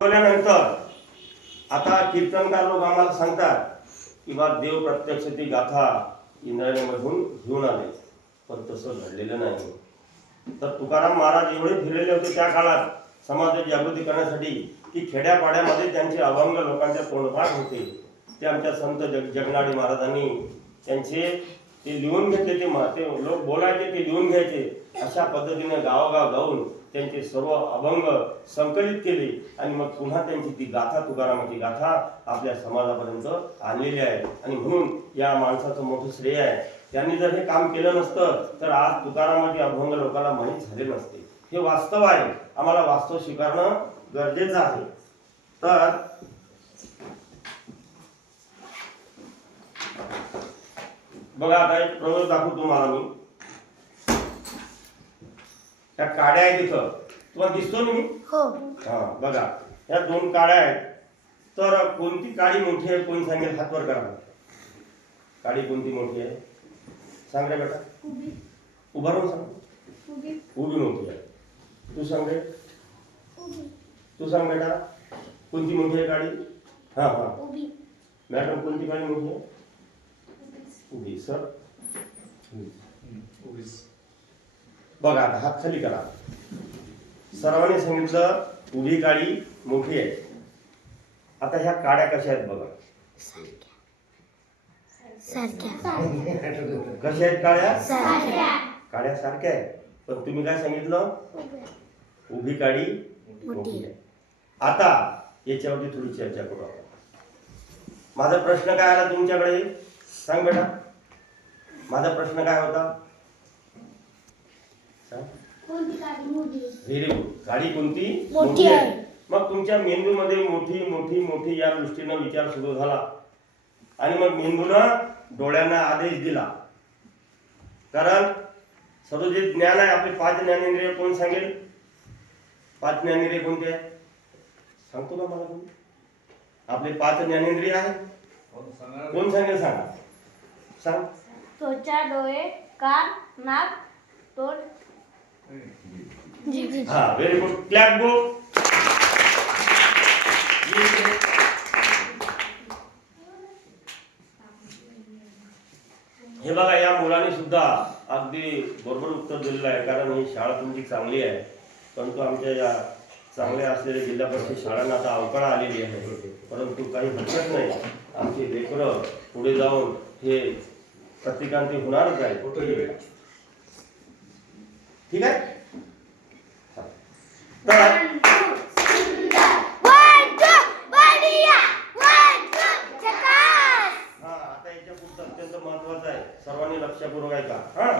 बोलल्यानंतर आता कीर्तनकार लोक आम्हाला सांगतात की बा देव प्रत्यक्ष ती गाथा इंद्रायणीमधून घेऊन आले, पण तसं घडलेलं नाही. तर तुकाराम महाराज एवढे फिरलेले होते त्या काळात समाजाची जागृती करण्यासाठी की खेड्यापाड्यामध्ये त्यांचे अभंग लोकांच्या तोंडपाठ होते. ते आमच्या संत जगनाडे महाराजांनी त्यांचे ते लिहून घेतले. ते लोक बोलायचे, ते लिहून घ्यायचे. अशा पद्धतीने गावोगाव जाऊन त्यांचे सर्व अभंग संकलित केले आणि मग पुन्हा त्यांची ती गाथा, तुकारामाची गाथा आपल्या समाजापर्यंत आणलेली आहे. आणि म्हणून या माणसाचं मोठं श्रेय आहे. त्यांनी जर हे काम केलं नसतं तर आज तुकारामाचे अभंग लोकांना माहीत झाले नसते. हे वास्तव आहे. आम्हाला वास्तव स्वीकारणं गरजेचं आहे. तर बघा, आता एक प्रयोग दाखवतो तुम्हाला मी. त्या काड्या आहेत तिथं, तुम्हाला दिसतो ना मी? हो. हा, बघा, या दोन काड्या आहेत. तर कोणती काडी मोठी आहे कोण सांगेल? हात वर करा. काडी कोणती मोठी आहे सांग रे बेटा. उभा राहून सांग. उभी मोठी आहे. तू सांग रे. तू सांग बेटा, कोणती मोठी आहे काडी? हा हा. मॅडम, कोणती काडी मोठी आहे? उभी. सर, बघा, आता हात खाली करा. सर्वांनी सांगितलं उभी काडी मोठी आहे. आता ह्या काड्या कशा आहेत बघा. कशा आहेत काड्या? काड्या सारख्या आहेत. पण तुम्ही काय सांगितलं? उभी काडी मोठी आहे. आता याच्यावरती थोडी चर्चा करू आपण. माझा प्रश्न काय आला तुमच्याकडे? सांग बेटा, माझा प्रश्न काय होता? Very good. गाडी कोणती मोठी आहे? मग तुमच्या मेंदूमध्ये मोठी मोठी मोठी या दृष्टीनं विचार सुरू झाला आणि मग मेंदूनं डोळ्यांना आदेश दिला. कारण सर्व जे ज्ञान आहे, आपले 5 ज्ञानेंद्रिय कोण सांगेल? 5 ज्ञानेंद्रिय कोणते आहे सांगतो का मला तुम्ही? आपले 5 ज्ञानेंद्रिय आहे. कोण सांगेल? सांगा. सांग. त्वचा, डोळे, कान, नाक, तोंड, जीभ. हा, व्हेरी गुड. क्लॅप गो. हे बघा, या मुलाने सुद्धा अगदी बरोबर उत्तर दिलेलं आहे. कारण ही शाळा तुमची चांगली आहे, परंतु आमच्या या चांगल्या असलेल्या जिल्हा परिषद शाळांना आता अवकाळा आलेली आहे. परंतु काही हरकत नाही, आमची लेकरं पुढे जाऊन हे प्रतिकांती होणारच आहे. ठीक आहे. तर अत्यंत महत्वाचं आहे, सर्वांनी लक्षपूर्वक ऐका. हा,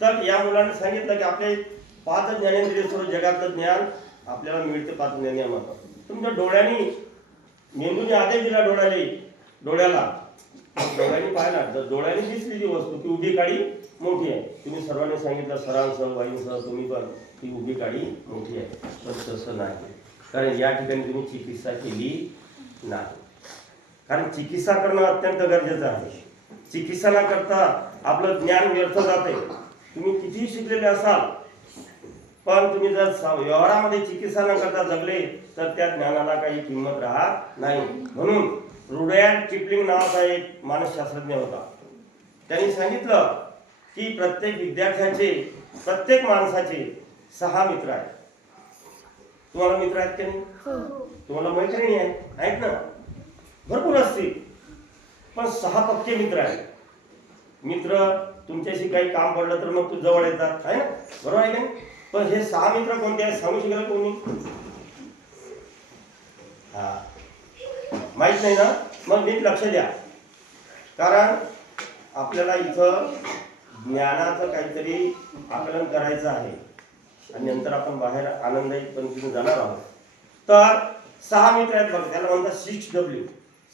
तर या मुलाने सांगितलं की आपले 5 ज्ञानेंद्रिय सर्व जगातलं ज्ञान आपल्याला मिळते 5 ज्ञानेंद्रियामध्ये. तुमच्या डोळ्यांनी, मेंदूने आदेश दिला डोळ्याला पाहिला, डोळ्याने दिसली ती वस्तू, ती उभी काडी मोठी आहे. तुम्ही सर्वांनी सांगितलं, सरांसह वाईंसह तुम्ही पण, ती उभी काडी मोठी आहे. पण तसं नाही, कारण या ठिकाणी तुम्ही चिकित्सा केली नाही. कारण चिकित्सा करणं अत्यंत गरजेचं आहे. चिकित्सा न करता आपलं ज्ञान व्यर्थ जाते. तुम्ही कितीही शिकलेले असाल, पण तुम्ही जर व्यवहारामध्ये चिकित्सा न करता जगले तर त्या ज्ञानाला काही किंमत राहत नाही. म्हणून रुडयार्ड किपलिंग नावाचा एक मानसशास्त्रज्ञ होता. त्यांनी सांगितलं की प्रत्येक विद्यार्थ्याचे, प्रत्येक माणसाचे 6 मित्र आहेत. तुम्हाला मित्र आहेत की नाही? तुम्हाला मैत्रिणी आहेत ना? भरपूर असतील, पण 6 पक्के मित्र आहेत. मित्र तुमच्याशी काही काम पडलं तर मग तू जवळ येतात, आहे ना? बरोबर आहे का? पण हे 6 मित्र कोणते आहेत सांगू शकाल कोणी? हा, माहित नाही ना? मग नीट लक्ष द्या, कारण आपल्याला इथं ज्ञानाचं काहीतरी आकलन करायचं आहे आणि नंतर आपण बाहेर आनंदायी पद्धतीने जाणार आहोत. तर 6 मित्र आहेत बघा, त्याला म्हणतात 6W.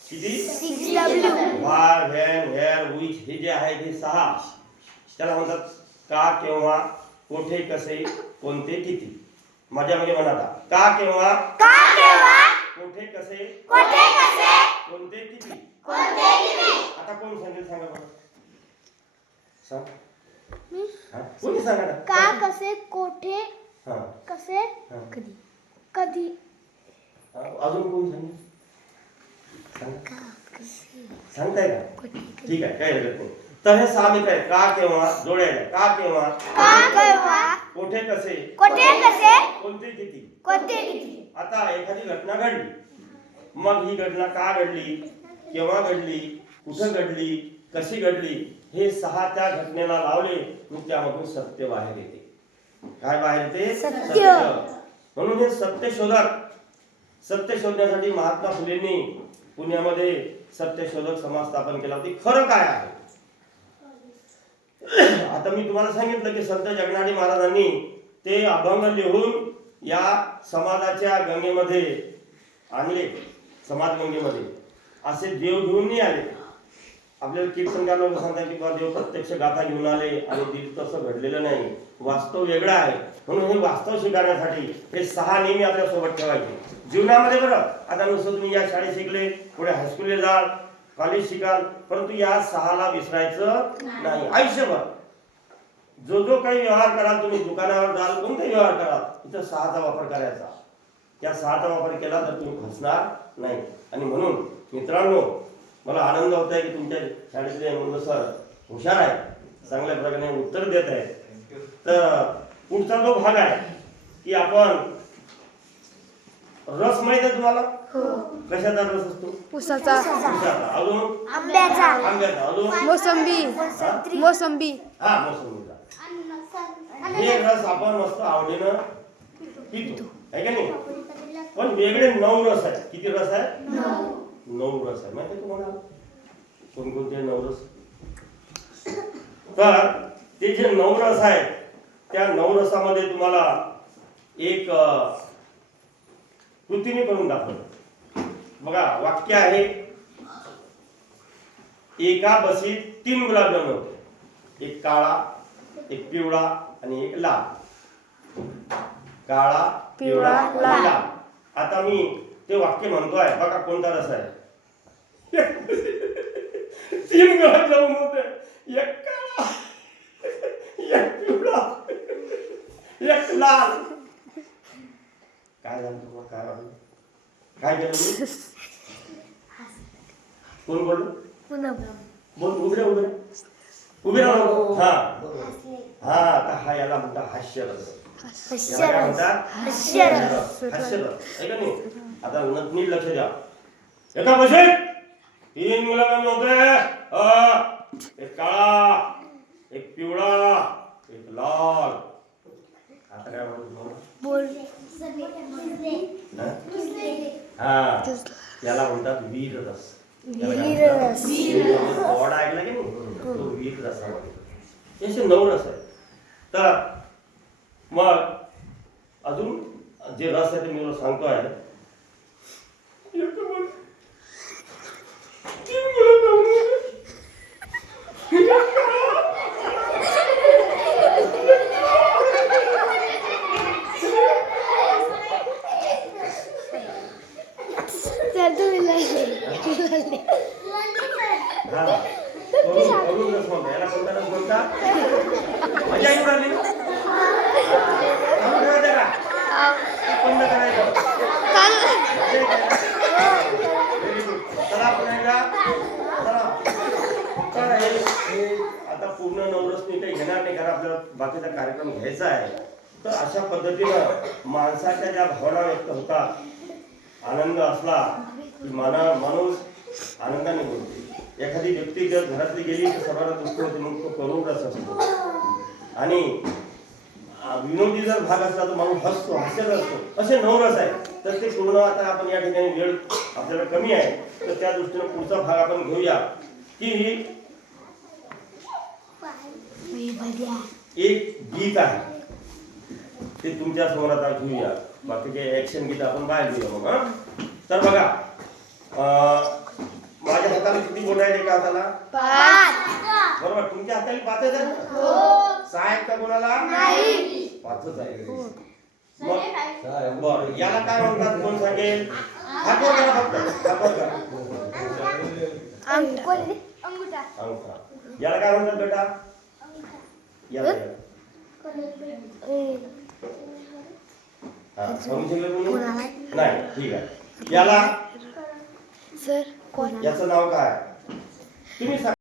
किती? 6W. Why, when, where, which, हे जे आहे हे 6, त्याला म्हणतात का, केव्हा, कोठे, कसे, कोणते, किती. माझ्यामध्ये म्हणा, का, केव्हा, कोठे, कसे, कोणते, किती. आता कोण सांगेल? सांगा बरं. सांग. कोणी सांगा ना. का, कसे, कोठे, कसे, कधी. अजून कोण सांगेल? सांगताय का? ठीक आहे, काही हरकत नाही. तर हे 6 मित्र आहेत. का केव्हा जोडायला, का केव्हा, कोठे कसे, कोणते किती. आता एखादी घटना घडली, मग ही घटना का घडली, केव्हा घडली, कुठं घडली, कशी घडली, हे 6 त्या घटनेला लावले मग त्यामधून सत्य बाहेर येते. काय बाहेर येते? सत्य. म्हणून हे सत्य शोधण्यासाठी महात्मा फुलेंनी पुण्यामध्ये सत्यशोधक समाज स्थापन केला होती. खरं काय आहे? आता मी तुम्हाला सांगितलं की संत जगनाडे महाराजांनी ते अभंग लिहून या समाजाच्या गंगेमध्ये आणले. समाज गंगेमध्ये असे देव घेऊन नाही आले. आपल्याला कीर्तनकार लोक सांगतात की देव प्रत्यक्ष गाथा घेऊन आले आणि दिल तसं घडलेलं नाही, वास्तव वेगळं आहे. म्हणून हे वास्तव स्वीकारण्यासाठी हे 6 नेहमी आपल्या सोबत ठेवायचे जीवनामध्ये. बरं, आता नुसतं तुम्ही या शाळेत शिकले, पुढे हायस्कूलला जाल, कॉलेज शिकाल, परंतु या 6ला विसरायचं नाही आयुष्यभर. जो काही व्यवहार कराल तुम्ही, दुकानावर जाल, कोणताही व्यवहार कराल, इथं 6चा वापर करायचा. त्या 6चा वापर केला तर तुम्ही फसणार नाही. आणि म्हणून मित्रांनो, मला आनंद होत आहे की तुमच्या शाळेतले मुलं सर हुशार आहे, चांगल्या प्रकारे उत्तर देत आहे. तर पुढचा जो भाग आहे की आपण रस माहित आहे तुम्हाला? कशाचा रस असतो? उसाचा, अजून आंब्याचा, अजून मोसंबी. हा, मोसंबीचा. हे रस आपण मस्त आवडीनं पितो, आहे का नाही? पण वेगळे 9 रस आहेत. किती रस आहे? 9 रस आहे. माहिती आहे तुम्हाला कोणकोणते 9 रस? तर ते जे 9 रस आहेत त्या 9 रसामध्ये तुम्हाला एक कृतीने करून दाखवलं. बघा, वाक्य आहे, एका बसीत 3 गुलाबजामुन होते. एक काळा, एक पिवळा आणि एक लाल. काळा, पिवळा आणि लाल. आता मी ते वाक्य म्हणतोय, बघा कोणता रस आहे. 3 गुलाबजामुन होते, एक काळा, एक पिवळा, एक लाल. काय झालं तुम्हाला? काय वाटलं? काय केलं? कोण बोललं? बोल, उभे राहा. हा, आता हा याला म्हणतात हास्यरस. याला काय म्हणतात? हास्यरस. आहे का नाही? आता नीट लक्ष द्या. एका बशीत 3 गुलाबजामुन होते, एक काळा, एक पिवळा, एक लाल. आता काय म्हणतो तुम्हाला? हा, याला म्हणतात वीर रस. गोड ऐकला की नाही, तो वीर रसामध्ये. असे 9 रस आहेत. तर मग अजून जे रस आहे ते मी सांगतोय. करून रस म्हणतो. याला कोणता रस म्हणतात? मजा येऊन राहिली ना? ठेवायचं का? बंद करायचं. चला पुन्हा एकदा. चला. तर हे आता पूर्ण 9 रस मी काही घेणार नाही, कारण आपल्याला बाकीचा कार्यक्रम घ्यायचा आहे. तर अशा पद्धतीनं माणसाच्या ज्या भावना व्यक्त होतात, आनंद असला की माणूस आनंदाने बोलते. एखादी व्यक्ती जर घरातली गेली तर सर्वांना दुःख होते, मग तो करुण रस असतो. आणि विनोदी जर भाग असला तर माणूस हसतो, हास्यच असतो. असे 9 रस आहेत. तर ते पूर्ण आता आपण या ठिकाणी वेळ आपल्याला कमी आहे, तर त्या दृष्टीने पुढचा भाग आपण घेऊया की एक गीत आहे ते तुमच्या समोर आता घेऊया. बाकीचे ऍक्शन गीत आपण बाहेर घेऊया मग. तर बघा, माझ्या हाताला किती बोट आहेत? एका हाताला 5. बरोबर, तुमच्या हाताला 5 आहेत ना? 6 आहेत का कोणाला? 5च आहे. मग बरं, याला काय म्हणतात? कोण सांगेल? हात वर करा फक्त, हात वर करा. अंगठा. याला काय म्हणतात बेटा? याला हा, समजलं तुम्ही? नाही, ठीक आहे. याला सर कोण याचं नाव काय तुम्ही सांगा.